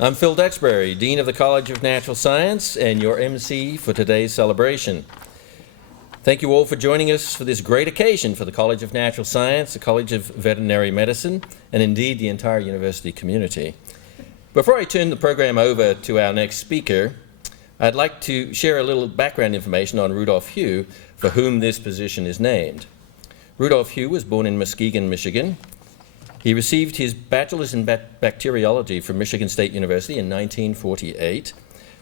I'm Phil Dexbury, Dean of the College of Natural Science and your MC for today's celebration. Thank you all for joining us for this great occasion for the College of Natural Science, the College of Veterinary Medicine, and indeed the entire university community. Before I turn the program over to our next speaker, I'd like to share a little background information on Rudolph Hugh, for whom this position is named. Rudolph Hugh was born in Muskegon, Michigan. He received his bachelor's in bacteriology from Michigan State University in 1948,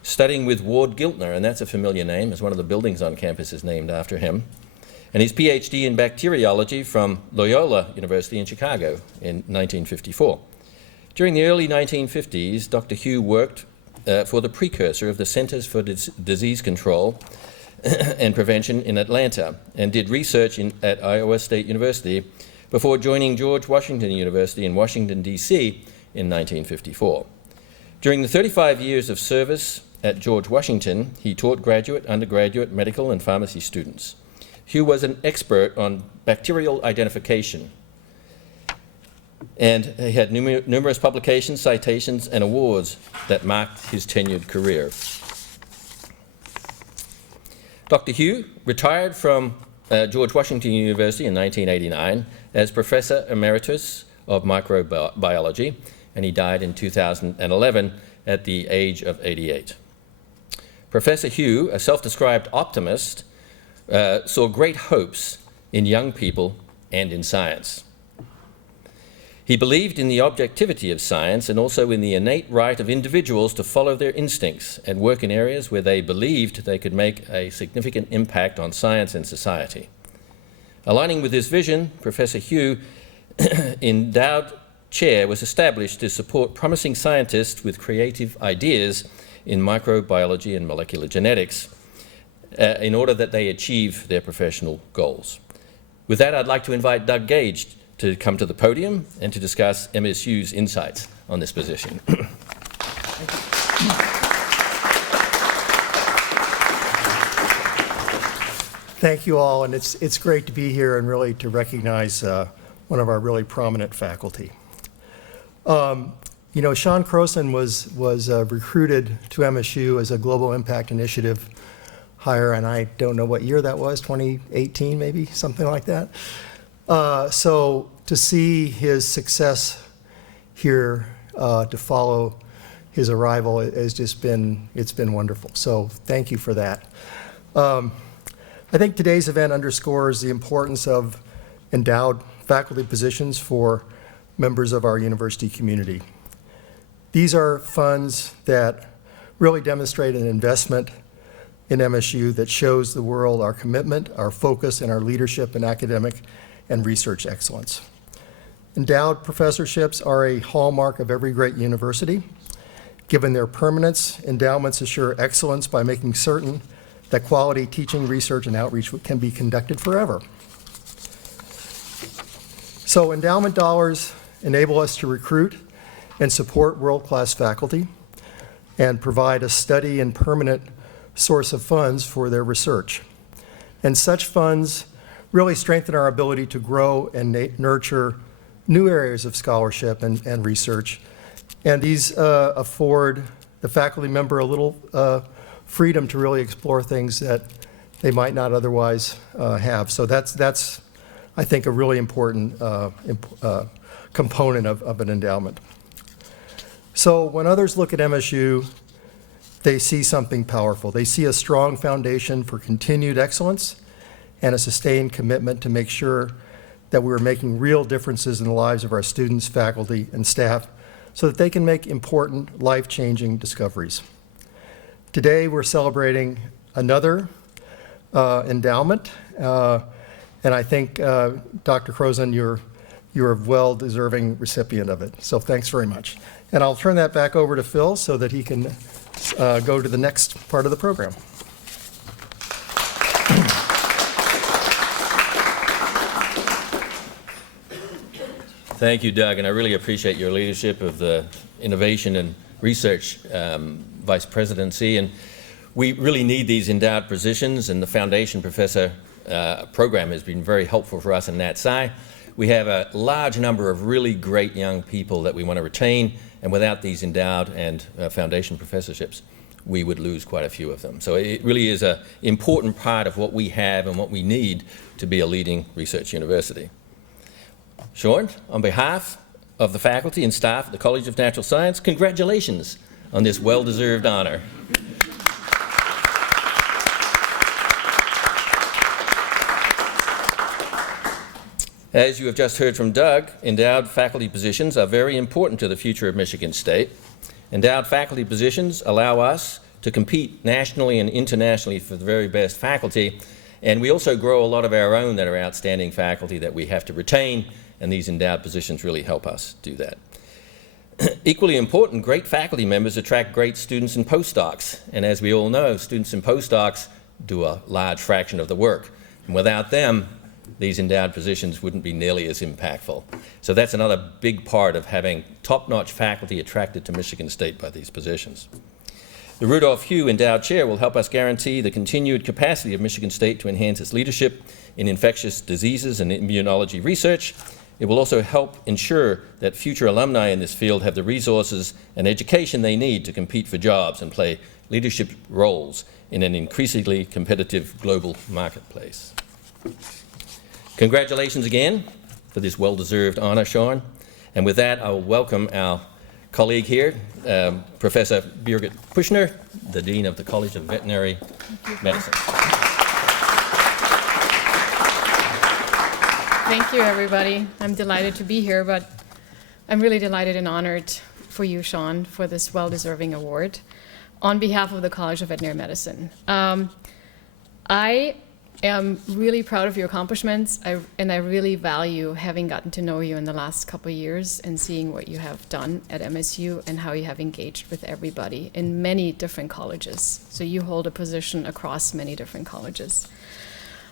studying with Ward Giltner, and that's a familiar name, as one of the buildings on campus is named after him, and his Ph.D. in bacteriology from Loyola University in Chicago in 1954. During the early 1950s, Dr. Hugh worked for the precursor of the Centers for Disease Control and Prevention in Atlanta, and did research at Iowa State University before joining George Washington University in Washington, D.C. in 1954. During the 35 years of service at George Washington, he taught graduate, undergraduate, medical, and pharmacy students. Hugh was an expert on bacterial identification, and he had numerous publications, citations, and awards that marked his tenured career. Dr. Hugh retired from George Washington University in 1989 as Professor Emeritus of Microbiology, and he died in 2011 at the age of 88. Professor Hugh, a self-described optimist, saw great hopes in young people and in science. He believed in the objectivity of science and also in the innate right of individuals to follow their instincts and work in areas where they believed they could make a significant impact on science and society. Aligning with this vision, Professor Hugh Endowed Chair was established to support promising scientists with creative ideas in microbiology and molecular genetics in order that they achieve their professional goals. With that, I'd like to invite Doug Gage to come to the podium and to discuss MSU's insights on this position. Thank you all, and it's great to be here and really to recognize one of our really prominent faculty. You know, Sean Crosson was recruited to MSU as a Global Impact Initiative hire, and I don't know what year that was, 2018 maybe, something like that. So to see his success here, to follow his arrival has just been, it's been wonderful. So thank you for that. I think today's event underscores the importance of endowed faculty positions for members of our university community. These are funds that really demonstrate an investment in MSU that shows the world our commitment, our focus, and our leadership in academic and research excellence. Endowed professorships are a hallmark of every great university. Given their permanence, endowments assure excellence by making certain that quality teaching, research, and outreach can be conducted forever. So endowment dollars enable us to recruit and support world-class faculty and provide a steady and permanent source of funds for their research. And such funds really strengthen our ability to grow and nurture new areas of scholarship and research. And these afford the faculty member a little freedom to really explore things that they might not otherwise have. So that's I think, a really important component of an endowment. So when others look at MSU, they see something powerful. They see a strong foundation for continued excellence and a sustained commitment to make sure that we're making real differences in the lives of our students, faculty, and staff so that they can make important, life-changing discoveries. Today, we're celebrating another endowment, and I think, Dr. Crosson, you're a well-deserving recipient of it. So thanks very much. And I'll turn that back over to Phil so that he can go to the next part of the program. Thank you, Doug, and I really appreciate your leadership of the Innovation and Research Vice Presidency. And we really need these endowed positions, and the Foundation Professor program has been very helpful for us in that side. we have a large number of really great young people that we want to retain, and without these endowed and foundation professorships, we would lose quite a few of them. So it really is an important part of what we have and what we need to be a leading research university. Sean, on behalf of the faculty and staff at the College of Natural Science, congratulations on this well-deserved honor. As you have just heard from Doug, endowed faculty positions are very important to the future of Michigan State. Endowed faculty positions allow us to compete nationally and internationally for the very best faculty, and we also grow a lot of our own that are outstanding faculty that we have to retain, and these endowed positions really help us do that. Equally important, great faculty members attract great students and postdocs, and as we all know, students and postdocs do a large fraction of the work, and without them, these endowed positions wouldn't be nearly as impactful. So that's another big part of having top-notch faculty attracted to Michigan State by these positions. The Rudolph Hugh Endowed Chair will help us guarantee the continued capacity of Michigan State to enhance its leadership in infectious diseases and immunology research. It will also help ensure that future alumni in this field have the resources and education they need to compete for jobs and play leadership roles in an increasingly competitive global marketplace. Congratulations again for this well-deserved honor, Sean. And with that, I will welcome our colleague here, Professor Birgit Puschner, the Dean of the College of Veterinary Medicine. Thank you, everybody. I'm delighted to be here, but I'm really delighted and honored for you, Sean, for this well-deserving award on behalf of the College of Veterinary Medicine. I am really proud of your accomplishments, and I really value having gotten to know you in the last couple of years and seeing what you have done at MSU and how you have engaged with everybody in many different colleges. So you hold a position across many different colleges.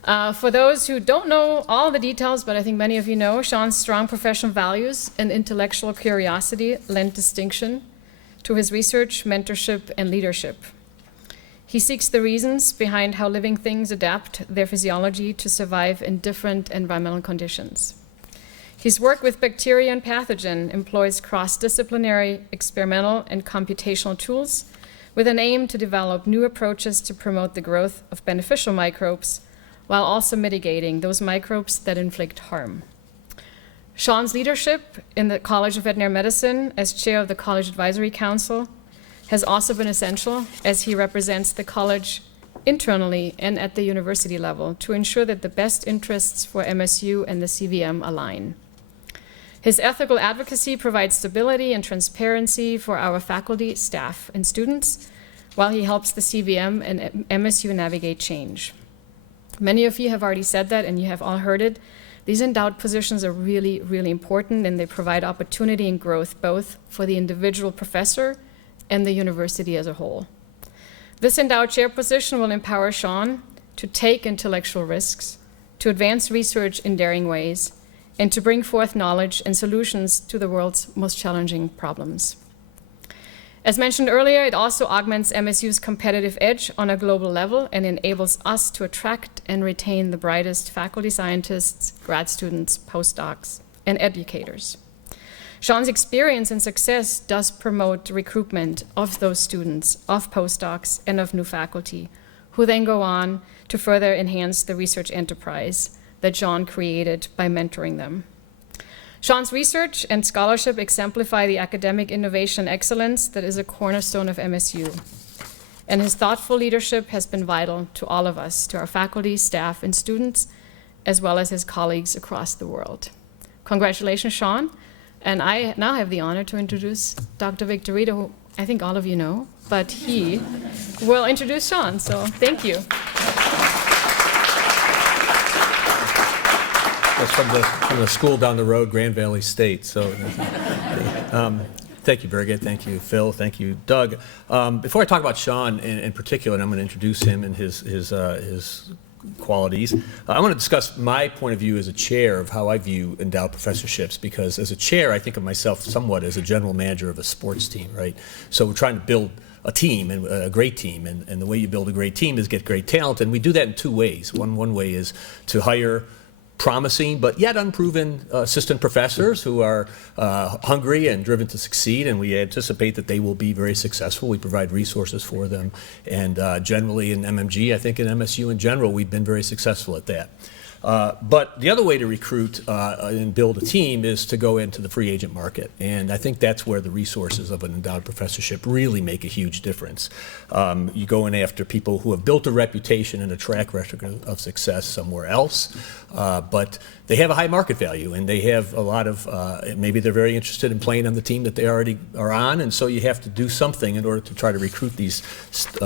For those who don't know all the details, but I think many of you know, Sean's strong professional values and intellectual curiosity lend distinction to his research, mentorship, and leadership. He seeks the reasons behind how living things adapt their physiology to survive in different environmental conditions. His work with bacteria and pathogen employs cross-disciplinary, experimental, and computational tools with an aim to develop new approaches to promote the growth of beneficial microbes while also mitigating those microbes that inflict harm. Sean's leadership in the College of Veterinary Medicine as chair of the College Advisory Council has also been essential as he represents the college internally and at the university level to ensure that the best interests for MSU and the CVM align. His ethical advocacy provides stability and transparency for our faculty, staff, and students, while he helps the CVM and MSU navigate change. Many of you have already said that, and you have all heard it. These endowed positions are really, really important, and they provide opportunity and growth both for the individual professor and the university as a whole. This endowed chair position will empower Sean to take intellectual risks, to advance research in daring ways, and to bring forth knowledge and solutions to the world's most challenging problems. As mentioned earlier, it also augments MSU's competitive edge on a global level and enables us to attract and retain the brightest faculty scientists, grad students, postdocs, and educators. Sean's experience and success does promote recruitment of those students, of postdocs, and of new faculty, who then go on to further enhance the research enterprise that Sean created by mentoring them. Sean's research and scholarship exemplify the academic innovation excellence that is a cornerstone of MSU. And his thoughtful leadership has been vital to all of us, to our faculty, staff, and students, as well as his colleagues across the world. Congratulations, Sean. And I now have the honor to introduce Dr. Victorita, who I think all of you know, but he will introduce Sean, so thank you. That's from the school down the road, Grand Valley State. So, thank you, Birgit. Thank you, Phil. Thank you, Doug. Before I talk about Sean in particular, and I'm going to introduce him and his qualities, I want to discuss my point of view as a chair of how I view endowed professorships, because as a chair, I think of myself somewhat as a general manager of a sports team, right? So we're trying to build a team, and a great team, and the way you build a great team is get great talent, and we do that in two ways. One way is to hire promising but yet unproven assistant professors who are hungry and driven to succeed, and we anticipate that they will be very successful. We provide resources for them, and generally in MMG, I think in MSU in general, we've been very successful at that. But the other way to recruit and build a team is to go into the free agent market. And I think that's where the resources of an endowed professorship really make a huge difference. You go in after people who have built a reputation and a track record of success somewhere else, but they have a high market value, and they have a lot of, maybe they're very interested in playing on the team that they already are on, and so you have to do something in order to try to recruit these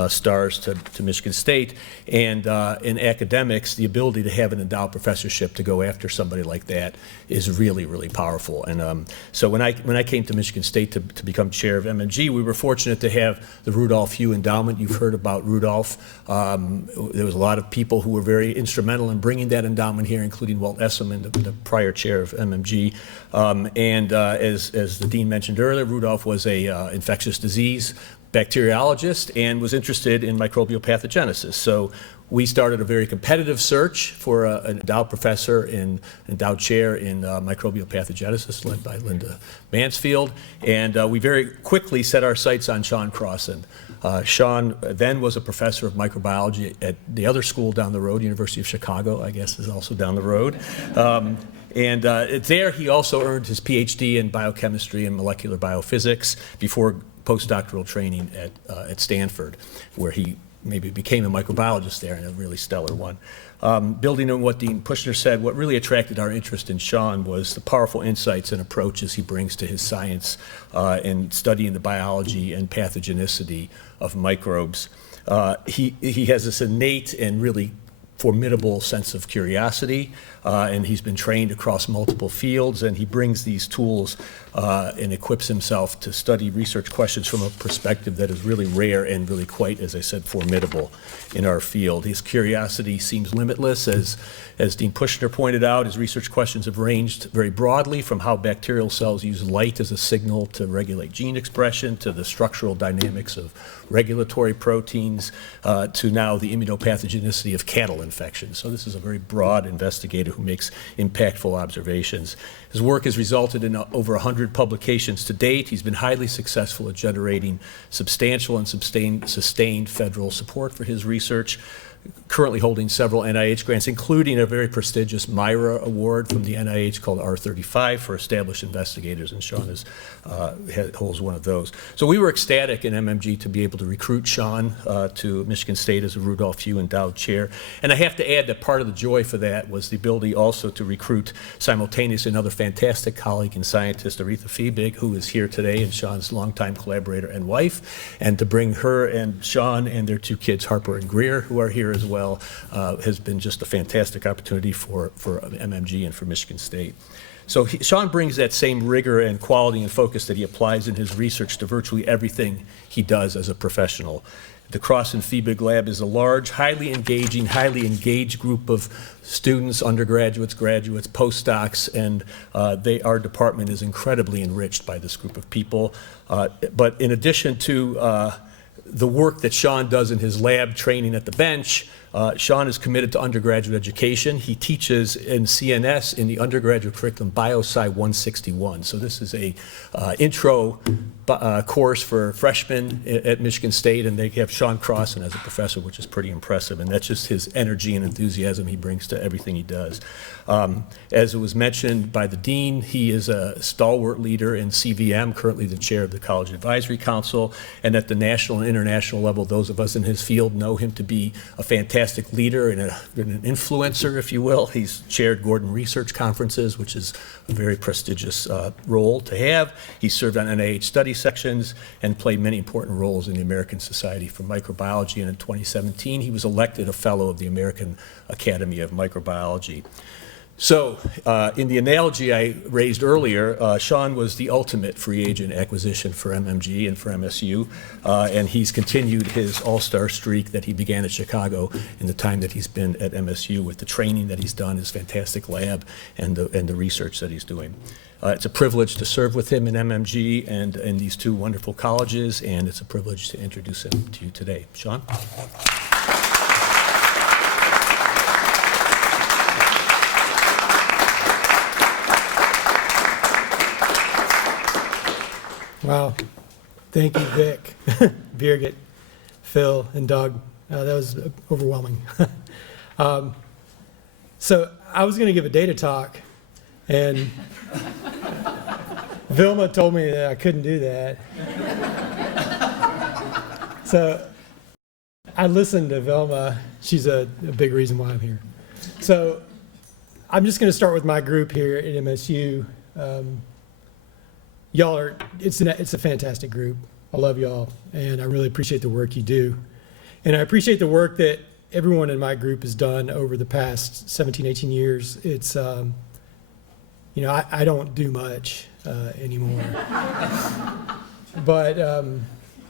stars to Michigan State. And in academics, the ability to have an endowed professorship to go after somebody like that is really, really powerful. And so when I came to Michigan State to become chair of MMG, we were fortunate to have the Rudolph Hugh Endowment. You've heard about Rudolph. There was a lot of people who were very instrumental in bringing that endowment here, including Walt Esselman, the prior chair of MMG. As the dean mentioned earlier, Rudolph was a infectious disease bacteriologist and was interested in microbial pathogenesis. So we started a very competitive search for an endowed professor and endowed chair in microbial pathogenesis, led by Linda Mansfield. And we very quickly set our sights on Sean Crosson. Sean then was a professor of microbiology at the other school down the road, University of Chicago, I guess, is also down the road. There he also earned his Ph.D. in biochemistry and molecular biophysics before postdoctoral training at Stanford, where he maybe became a microbiologist there, and a really stellar one. Building on what Dean Pushner said, what really attracted our interest in Sean was the powerful insights and approaches he brings to his science in studying the biology and pathogenicity of microbes. He has this innate and really formidable sense of curiosity, and he's been trained across multiple fields, and he brings these tools and equips himself to study research questions from a perspective that is really rare and really quite, as I said, formidable in our field. His curiosity seems limitless. As Dean Pushner pointed out, his research questions have ranged very broadly from how bacterial cells use light as a signal to regulate gene expression, to the structural dynamics of regulatory proteins, to now the immunopathogenicity of cattle infections. So this is a very broad investigator who makes impactful observations. His work has resulted in over 100 publications to date. He's been highly successful at generating substantial and sustained federal support for his research, currently holding several NIH grants, including a very prestigious Myra Award from the NIH called R35 for established investigators, and Sean holds one of those. So we were ecstatic in MMG to be able to recruit Sean to Michigan State as a Rudolph Hugh Endowed Chair. And I have to add that part of the joy for that was the ability also to recruit simultaneously another fantastic colleague and scientist, Aretha Fiebig, who is here today, and Sean's longtime collaborator and wife, and to bring her and Sean and their two kids, Harper and Greer, who are here as well, has been just a fantastic opportunity for MMG and for Michigan State. So Sean brings that same rigor and quality and focus that he applies in his research to virtually everything he does as a professional. The Crosson Fiebig Lab is a large, highly engaged group of students, undergraduates, graduates, postdocs, and our department is incredibly enriched by this group of people. But in addition to the work that Sean does in his lab training at the bench, Sean is committed to undergraduate education. He teaches in CNS in the undergraduate curriculum BioSci 161. So this is a intro course for freshmen at Michigan State, and they have Sean Crosson as a professor, which is pretty impressive, and that's just his energy and enthusiasm he brings to everything he does. As it was mentioned by the dean, he is a stalwart leader in CVM, currently the chair of the College Advisory Council, and at the national and international level, those of us in his field know him to be a fantastic leader and an influencer, if you will. He's chaired Gordon Research Conferences, which is a very prestigious role to have. He served on NIH study sections and played many important roles in the American Society for Microbiology, and in 2017 he was elected a fellow of the American Academy of Microbiology. So, in the analogy I raised earlier, Sean was the ultimate free agent acquisition for MMG and for MSU, and he's continued his all-star streak that he began at Chicago in the time that he's been at MSU with the training that he's done, his fantastic lab, and the research that he's doing. It's a privilege to serve with him in MMG and in these two wonderful colleges, and it's a privilege to introduce him to you today. Sean? Wow. Thank you, Vic, Birgit, Phil, and Doug. That was overwhelming. So I was going to give a data talk, and Vilma told me that I couldn't do that. So I listened to Vilma. She's a big reason why I'm here. So I'm just going to start with my group here at MSU. Y'all are, it's a fantastic group. I love y'all, and I really appreciate the work you do. And I appreciate the work that everyone in my group has done over the past 17, 18 years. It's, you know, I don't do much anymore. But,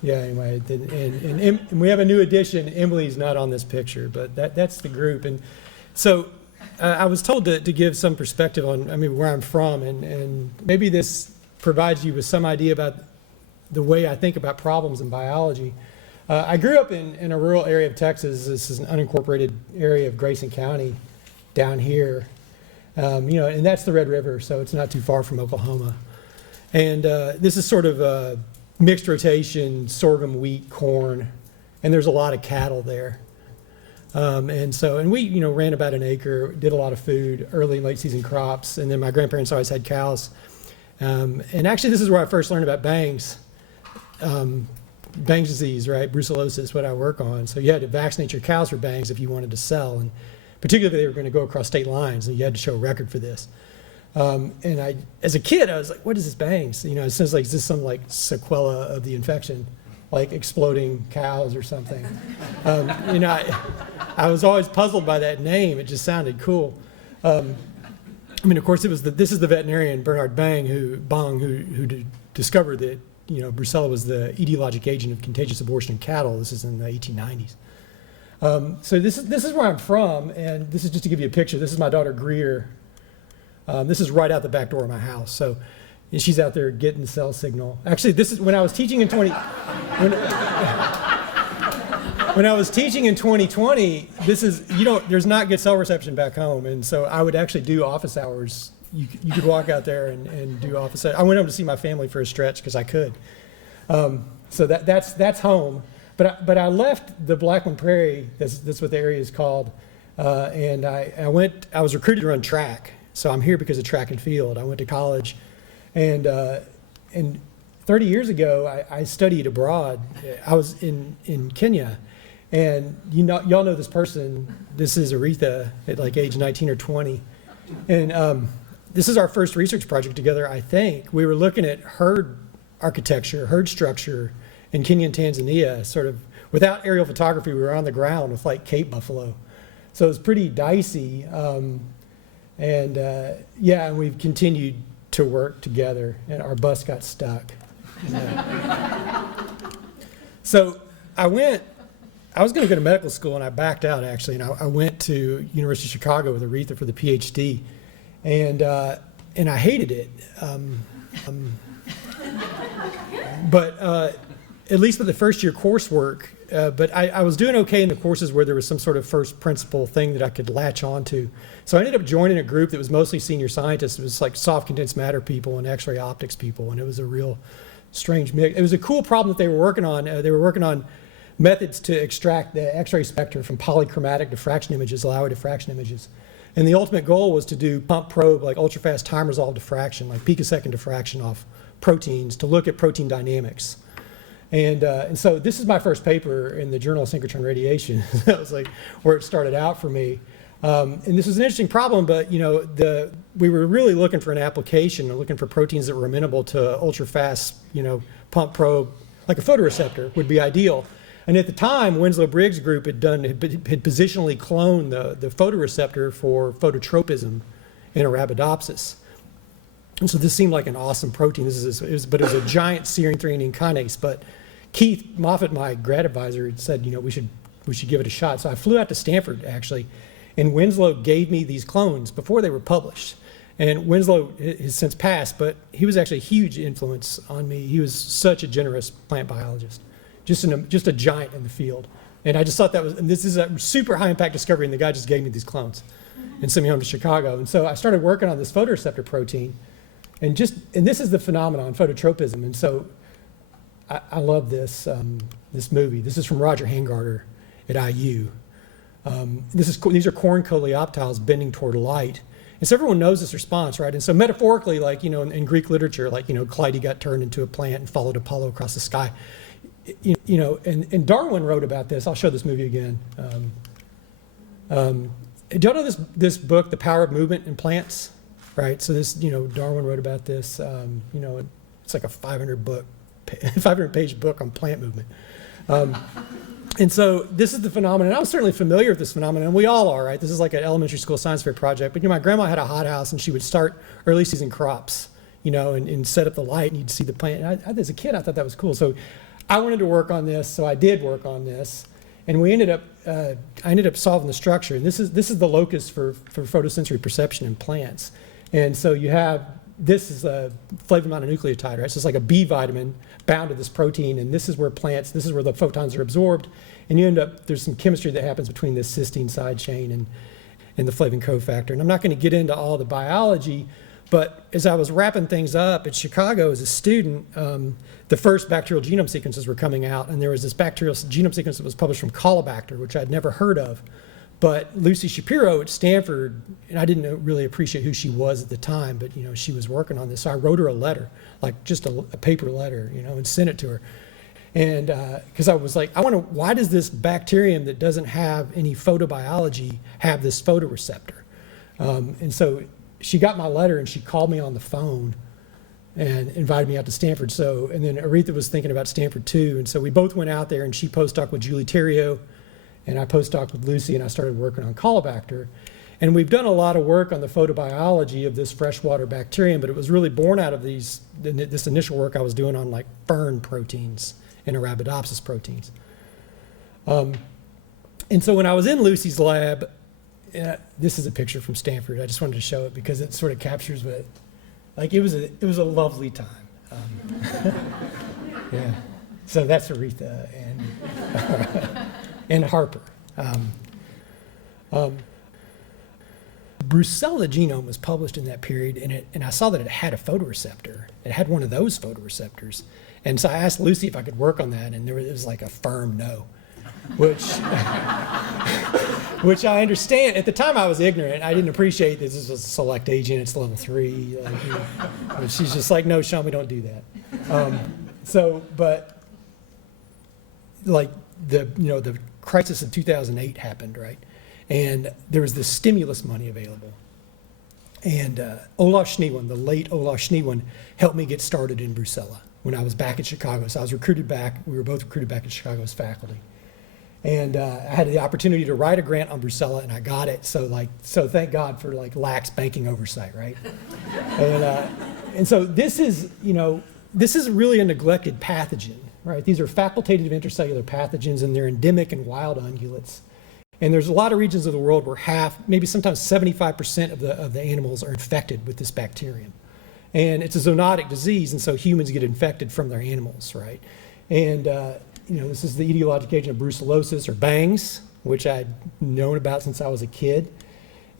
yeah, anyway, and we have a new addition. Emily's not on this picture, but that's the group. And so I was told to give some perspective on, I mean, where I'm from, and maybe this provides you with some idea about the way I think about problems in biology. I grew up in a rural area of Texas. This is an unincorporated area of Grayson County down here. You know, and that's the Red River, so it's not too far from Oklahoma. And this is sort of a mixed rotation, sorghum, wheat, corn, and there's a lot of cattle there. And we, you know, ran about an acre, did a lot of food, early and late season crops, and then my grandparents always had cows. And actually, this is where I first learned about bangs. Bangs disease, right? Brucellosis, what I work on. So you had to vaccinate your cows for bangs if you wanted to sell, and particularly if they were going to go across state lines, and you had to show a record for this. And I, as a kid, I was like, what is this bangs? You know, it sounds like, is this some like sequela of the infection, like exploding cows or something? You know, I was always puzzled by that name. It just sounded cool. I mean, of course, this is the veterinarian, Bernard Bang, who discovered that, you know, brucella was the etiologic agent of contagious abortion in cattle. This is in the 1890s. So this is where I'm from, and this is just to give you a picture. This is my daughter Greer. This is right out the back door of my house. So and she's out there getting the cell signal. Actually, this is when I was teaching in when I was teaching in 2020. This is, there's not good cell reception back home, and so I would actually do office hours. You could walk out there and do office hours. I went home to see my family for a stretch because I could. So that's home. But I left the Blackman Prairie. That's what the area is called. And I was recruited to run track. So I'm here because of track and field. I went to college, and 30 years ago I studied abroad. I was in Kenya, and y'all know this person. This is Aretha at like age 19 or 20, and this is our first research project together. I think we were looking at herd architecture, herd structure in Kenya and Tanzania. Sort of without aerial photography, we were on the ground with like Cape buffalo, so it was pretty dicey. And we've continued to work together, and our bus got stuck. So I was going to go to medical school, and I backed out, actually, and I went to University of Chicago with Aretha for the Ph.D., and I hated it. But at least with the first year coursework, but I was doing okay in the courses where there was some sort of first principle thing that I could latch onto. So I ended up joining a group that was mostly senior scientists. It was like soft condensed matter people and X-ray optics people, and it was a real strange mix. It was a cool problem that they were working on. They were working on methods to extract the X-ray spectrum from polychromatic diffraction images, Lowry diffraction images. And the ultimate goal was to do pump probe, like ultra-fast time-resolved diffraction, like picosecond diffraction off proteins to look at protein dynamics. And so this is my first paper in the Journal of Synchrotron Radiation. That was like where it started out for me. And this was an interesting problem, but we were really looking for an application, looking for proteins that were amenable to ultra-fast, pump probe, like a photoreceptor would be ideal. And at the time, Winslow Briggs' group had positionally cloned the photoreceptor for phototropism in Arabidopsis. And so this seemed like an awesome protein. But it was a giant serine threonine kinase. But Keith Moffitt, my grad advisor, had said, we should give it a shot. So I flew out to Stanford, actually, and Winslow gave me these clones before they were published. And Winslow has since passed, but he was actually a huge influence on me. He was such a generous plant biologist, just a giant in the field. And I just thought this is a super high impact discovery, and the guy just gave me these clones and sent me home to Chicago. And so I started working on this photoreceptor protein. And this is the phenomenon, phototropism. And so I love this this movie. This is from Roger Hangarter at IU. These are corn coleoptiles bending toward light. And so everyone knows this response, right? And so metaphorically, like, you know, in Greek literature, like, you know, Clytie got turned into a plant and followed Apollo across the sky. You know, and Darwin wrote about this. I'll show this movie again. Do you know this book, The Power of Movement in Plants? Right, so this, you know, Darwin wrote about this. You know, it's like a 500-page book on plant movement. And so this is the phenomenon. I was certainly familiar with this phenomenon, and we all are, right? This is like an elementary school science fair project. But, you know, my grandma had a hothouse, and she would start early season crops, you know, and set up the light, and you'd see the plant. And as a kid, I thought that was cool. So I wanted to work on this, so I did work on this. And we ended up, I ended up solving the structure. And this is the locus for photosensory perception in plants. And so you have, this is a flavonomononucleotide, right? So it's like a B vitamin bound to this protein, and this is where plants, this is where the photons are absorbed. And you end up, there's some chemistry that happens between this cysteine side chain and the flavin cofactor. And I'm not going to get into all the biology, but as I was wrapping things up at Chicago as a student, the first bacterial genome sequences were coming out, and there was this bacterial genome sequence that was published from Caulibacter, which I'd never heard of. But Lucy Shapiro at Stanford, and I didn't really appreciate who she was at the time, but, you know, she was working on this. So I wrote her a letter, like just a paper letter, you know, and sent it to her. And because I was like, why does this bacterium that doesn't have any photobiology have this photoreceptor? And so she got my letter, and she called me on the phone and invited me out to Stanford. So, and then Aretha was thinking about Stanford too. And so we both went out there, and she postdoc with Julie Theriault, and I postdoc with Lucy, and I started working on Caulibacter. And we've done a lot of work on the photobiology of this freshwater bacterium, but it was really born out of this initial work I was doing on like fern proteins and Arabidopsis proteins. And so when I was in Lucy's lab, this is a picture from Stanford. I just wanted to show it because it sort of captures what, like, it was a lovely time. Yeah. So that's Aretha and Harper. Brucella genome was published in that period, and I saw that it had a photoreceptor. It had one of those photoreceptors. And so I asked Lucy if I could work on that, and it was like a firm no, which I understand. At the time I was ignorant. I didn't appreciate this was a select agent, it's level 3. Like, you know, but she's just like, no, Sean, we don't do that. But like the crisis of 2008 happened, right? And there was this stimulus money available. And Olaf Schneewen, the late Olaf Schneewen, helped me get started in Brucella when I was back at Chicago. So I was recruited back. We were both recruited back at Chicago as faculty. And I had the opportunity to write a grant on Brucella, and I got it. So thank God for like lax banking oversight, right? And so this is really a neglected pathogen, right? These are facultative intercellular pathogens, and they're endemic in wild ungulates. And there's a lot of regions of the world where maybe sometimes 75% of the animals are infected with this bacterium. And it's a zoonotic disease, and so humans get infected from their animals, right? And this is the etiologic agent of brucellosis, or bangs, which I'd known about since I was a kid.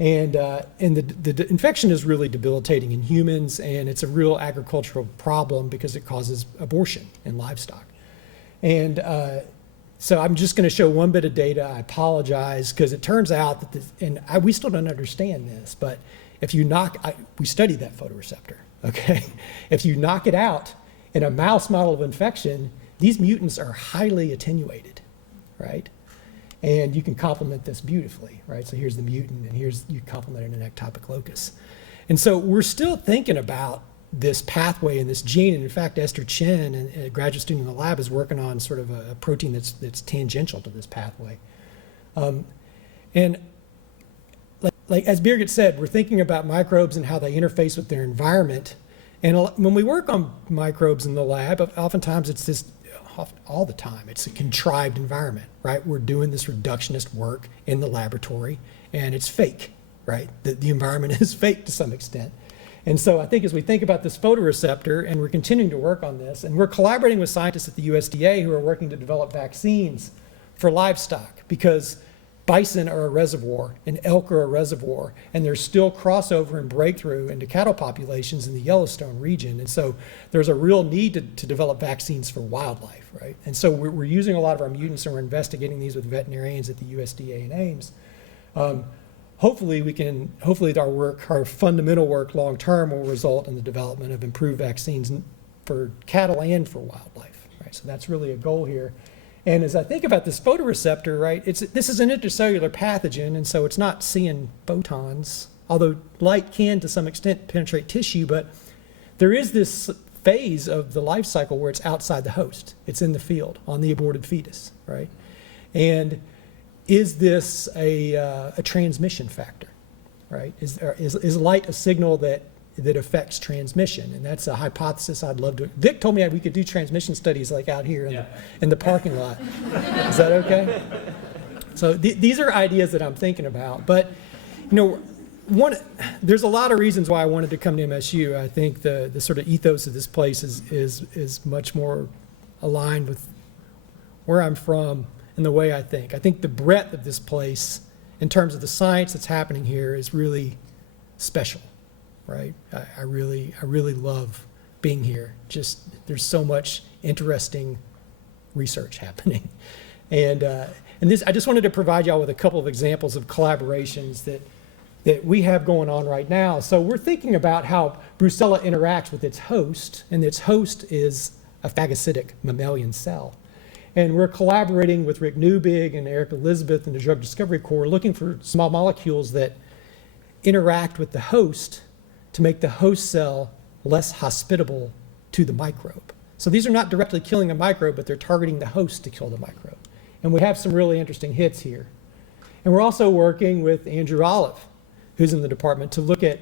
And the infection is really debilitating in humans, and it's a real agricultural problem because it causes abortion in livestock. And so I'm just going to show one bit of data. I apologize, because it turns out that we still don't understand this, but if you we studied that photoreceptor, okay? If you knock it out in a mouse model of infection, these mutants are highly attenuated, right? And you can complement this beautifully, right? So here's the mutant, and you complement it in an ectopic locus. And so we're still thinking about this pathway and this gene, and in fact, Esther Chen, a graduate student in the lab, is working on sort of a protein that's tangential to this pathway. And like as Birgit said, we're thinking about microbes and how they interface with their environment. And when we work on microbes in the lab, oftentimes all the time, it's a contrived environment, right? We're doing this reductionist work in the laboratory, and it's fake, right? The environment is fake to some extent. And so I think as we think about this photoreceptor, and we're continuing to work on this, and we're collaborating with scientists at the USDA who are working to develop vaccines for livestock, because bison are a reservoir and elk are a reservoir, and there's still crossover and breakthrough into cattle populations in the Yellowstone region. And so there's a real need to develop vaccines for wildlife, right? And so we're using a lot of our mutants, and we're investigating these with veterinarians at the USDA and Ames. Hopefully our work, our fundamental work long term, will result in the development of improved vaccines for cattle and for wildlife, right? So that's really a goal here. And as I think about this photoreceptor, right, this is an intercellular pathogen, and so it's not seeing photons, although light can to some extent penetrate tissue, but there is this phase of the life cycle where it's outside the host. It's in the field, on the aborted fetus, right? And is this a transmission factor, right? Is light a signal that affects transmission? And that's a hypothesis I'd love to. Vic told me we could do transmission studies like out here in the parking lot. Is that okay? So these are ideas that I'm thinking about. But there's a lot of reasons why I wanted to come to MSU. I think the sort of ethos of this place is much more aligned with where I'm from and the way I think. I think the breadth of this place in terms of the science that's happening here is really special. Right, I really love being here. Just there's so much interesting research happening, and this I just wanted to provide y'all with a couple of examples of collaborations that we have going on right now. So we're thinking about how Brucella interacts with its host, and its host is a phagocytic mammalian cell. And we're collaborating with Rick Newbig and Eric Elizabeth and the Drug Discovery Corps, looking for small molecules that interact with the host to make the host cell less hospitable to the microbe. So these are not directly killing a microbe, but they're targeting the host to kill the microbe. And we have some really interesting hits here. And we're also working with Andrew Olive, who's in the department, to look at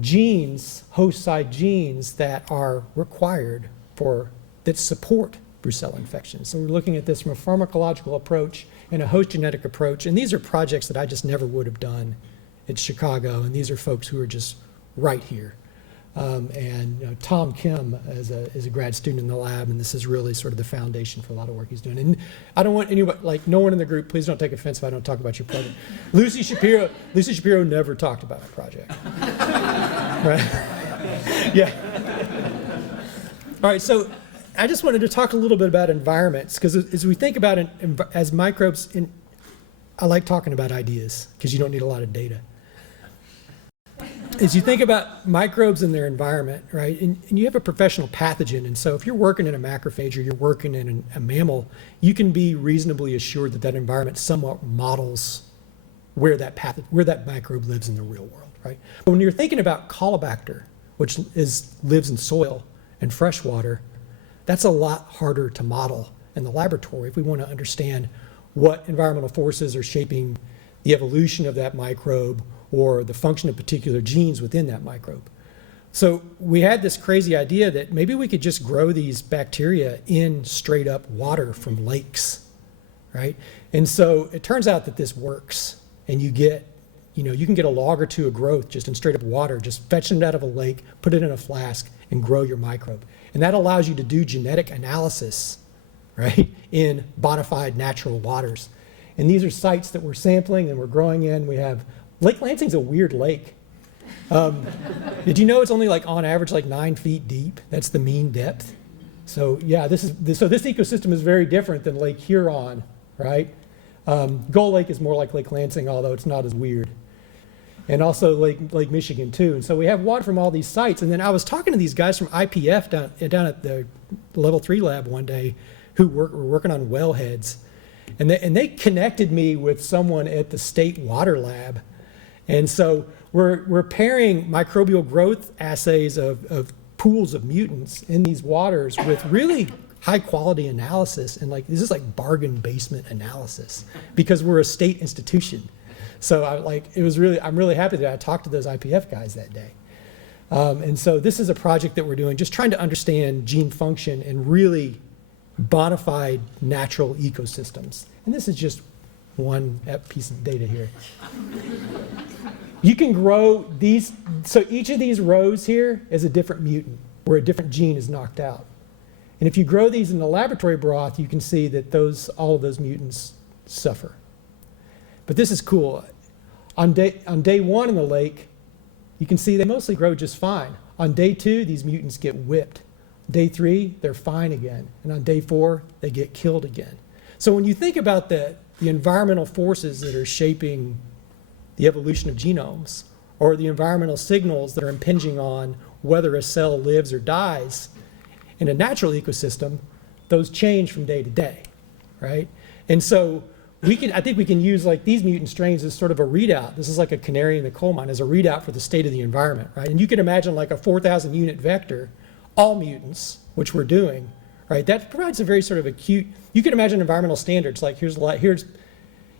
genes, host side genes that are required that support Brucella infection. So we're looking at this from a pharmacological approach and a host genetic approach. And these are projects that I just never would have done at Chicago. And these are folks who are just right here. Tom Kim is a grad student in the lab, and this is really sort of the foundation for a lot of work he's doing. And I don't want anybody, no one in the group, please don't take offense if I don't talk about your project. Lucy Shapiro never talked about my project. Right? Yeah. All right, so I just wanted to talk a little bit about environments, because as we think about it as microbes, I like talking about ideas, because you don't need a lot of data. As you think about microbes in their environment, right, and you have a professional pathogen, and so if you're working in a macrophage or you're working in a mammal, you can be reasonably assured that environment somewhat models where that microbe lives in the real world, right? But when you're thinking about Caulobacter, which lives in soil and fresh water, that's a lot harder to model in the laboratory if we want to understand what environmental forces are shaping the evolution of that microbe or the function of particular genes within that microbe. So we had this crazy idea that maybe we could just grow these bacteria in straight up water from lakes, right? And so it turns out that this works, and you can get a log or two of growth just in straight up water, just fetching it out of a lake, put it in a flask, and grow your microbe. And that allows you to do genetic analysis, right, in bona fide natural waters. And these are sites that we're sampling and we're growing in. We have Lake Lansing's a weird lake. Did you know it's only on average 9 feet deep? That's the mean depth. So yeah, this ecosystem is very different than Lake Huron, right? Gull Lake is more like Lake Lansing, although it's not as weird. And also Lake Michigan too. And so we have water from all these sites. And then I was talking to these guys from IPF down at the level 3 lab one day who were working on wellheads. And they connected me with someone at the state water lab. And so we're pairing microbial growth assays of pools of mutants in these waters with really high quality analysis. And this is bargain basement analysis because we're a state institution. So I'm really happy that I talked to those IPF guys that day. And so this is a project that we're doing, just trying to understand gene function in really bona fide natural ecosystems. And this is just one piece of data here. You can grow these, so each of these rows here is a different mutant where a different gene is knocked out. And if you grow these in the laboratory broth, you can see that all of those mutants suffer. But this is cool. On day 1 in the lake, you can see they mostly grow just fine. On day 2, these mutants get whipped. Day 3, they're fine again. And on day 4, they get killed again. So when you think about the environmental forces that are shaping the evolution of genomes, or the environmental signals that are impinging on whether a cell lives or dies in a natural ecosystem, those change from day to day, right? And so I think we can use like these mutant strains as sort of a readout. This is like a canary in the coal mine, as a readout for the state of the environment, right? And you can imagine like a 4,000 unit vector, all mutants, which we're doing, right? That provides a very sort of acute, you can imagine environmental standards, like here's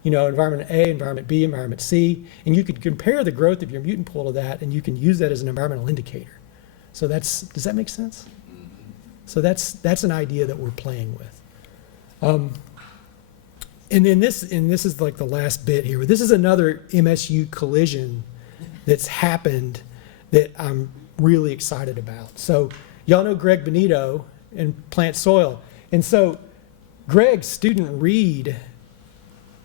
environment A, environment B, environment C, and you could compare the growth of your mutant pool to that, and you can use that as an environmental indicator. So does that make sense? So that's an idea that we're playing with. And then this is like the last bit here. This is another MSU collision that's happened that I'm really excited about. So y'all know Greg Benito in Plant Soil. And so Greg's student Reed,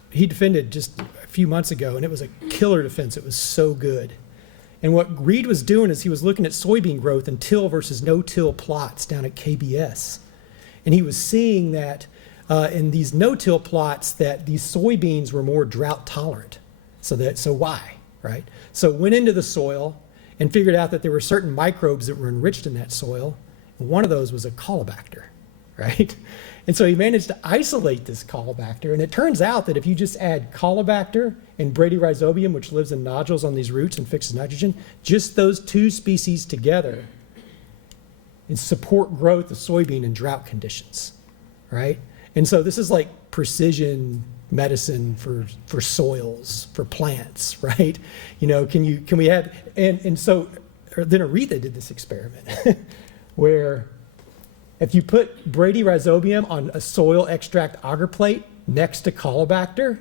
he defended just a few months ago, and it was a killer defense. It was so good. And what Reed was doing is he was looking at soybean growth in till versus no-till plots down at KBS. And he was seeing that in these no-till plots that these soybeans were more drought tolerant. So why, right? So went into the soil and figured out that there were certain microbes that were enriched in that soil. And one of those was a Caulobacter, right? And so he managed to isolate this Caulobacter. And it turns out that if you just add Caulobacter and Bradyrhizobium, which lives in nodules on these roots and fixes nitrogen, just those two species together and support growth of soybean in drought conditions, right? And so this is like precision medicine for soils, for plants, right? Can we have, and so then Aretha did this experiment where if you put Bradyrhizobium on a soil extract agar plate next to Caulobacter,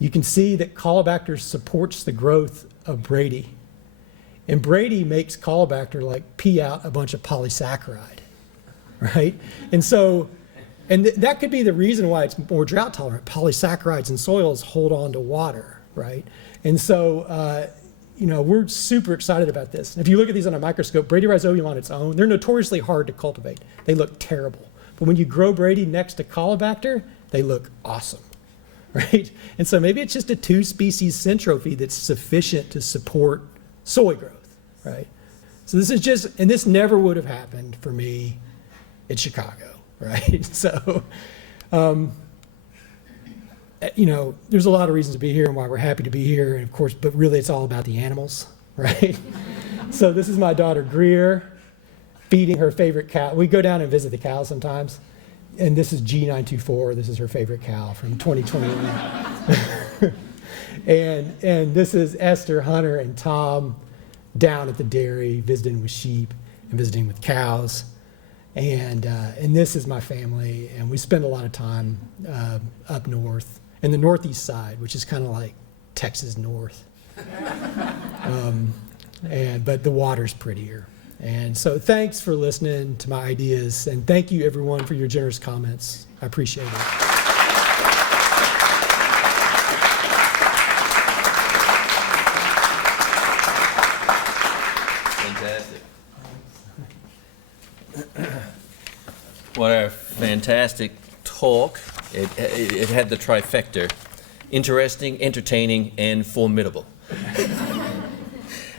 you can see that Caulobacter supports the growth of Brady. And Brady makes Caulobacter like pee out a bunch of polysaccharide, right? And so, that could be the reason why it's more drought tolerant. Polysaccharides in soils hold on to water, right? And so, we're super excited about this. If you look at these on a microscope, Bradyrhizobium on its own, they're notoriously hard to cultivate. They look terrible. But when you grow Brady next to Caulobacter, they look awesome, right? And so maybe it's just a two-species centrophy that's sufficient to support soy growth, right? So this is just, and this never would have happened for me in Chicago, right? So, there's a lot of reasons to be here and why we're happy to be here, and of course, but really it's all about the animals, right? So this is my daughter Greer feeding her favorite cow. We go down and visit the cows sometimes, and this is G924. This is her favorite cow from 2021. and this is Esther, Hunter, and Tom down at the dairy visiting with sheep and visiting with cows. And this is my family, and we spend a lot of time up north in the northeast side, which is kind of like Texas north. But the water's prettier. And so thanks for listening to my ideas, and thank you everyone for your generous comments. I appreciate it. Fantastic. What a fantastic talk. It had the trifecta: interesting, entertaining, and formidable.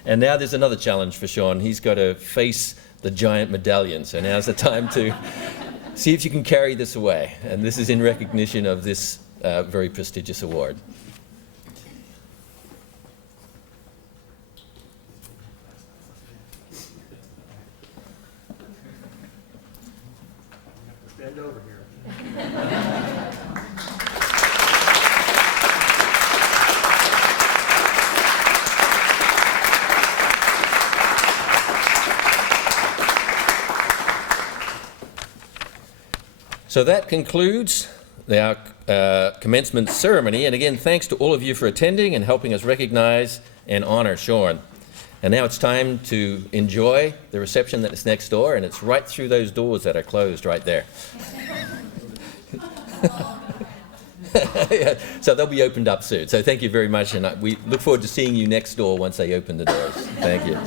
And now there's another challenge for Sean. He's got to face the giant medallion. So now's the time to see if you can carry this away. And this is in recognition of this very prestigious award. Stand over here. So that concludes our commencement ceremony. And again, thanks to all of you for attending and helping us recognize and honor Sean. And now it's time to enjoy the reception that is next door, and it's right through those doors that are closed right there. Yeah, so they'll be opened up soon. So thank you very much, and we look forward to seeing you next door once they open the doors. Thank you.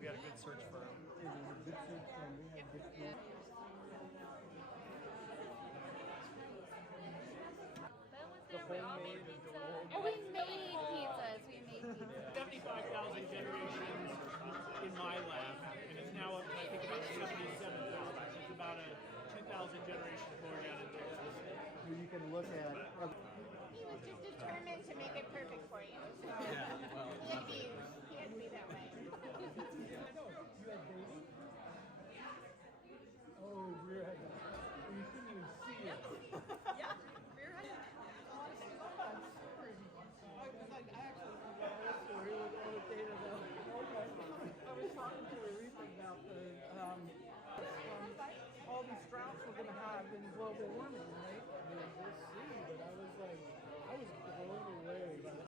We had a good search firm. Oh, we made pizzas. We made pizzas. 75,000 generations in my lab, and it's now up to, I think, about 77,000. It's about a 2,000 generation floor down in Texas. You can look at. He was just determined to make it perfect for you. So he had to be that way. Oh, rear head. You couldn't even see it. Yeah, rear head. I was talking to Aretha about all these droughts we're going to have in global warming, right?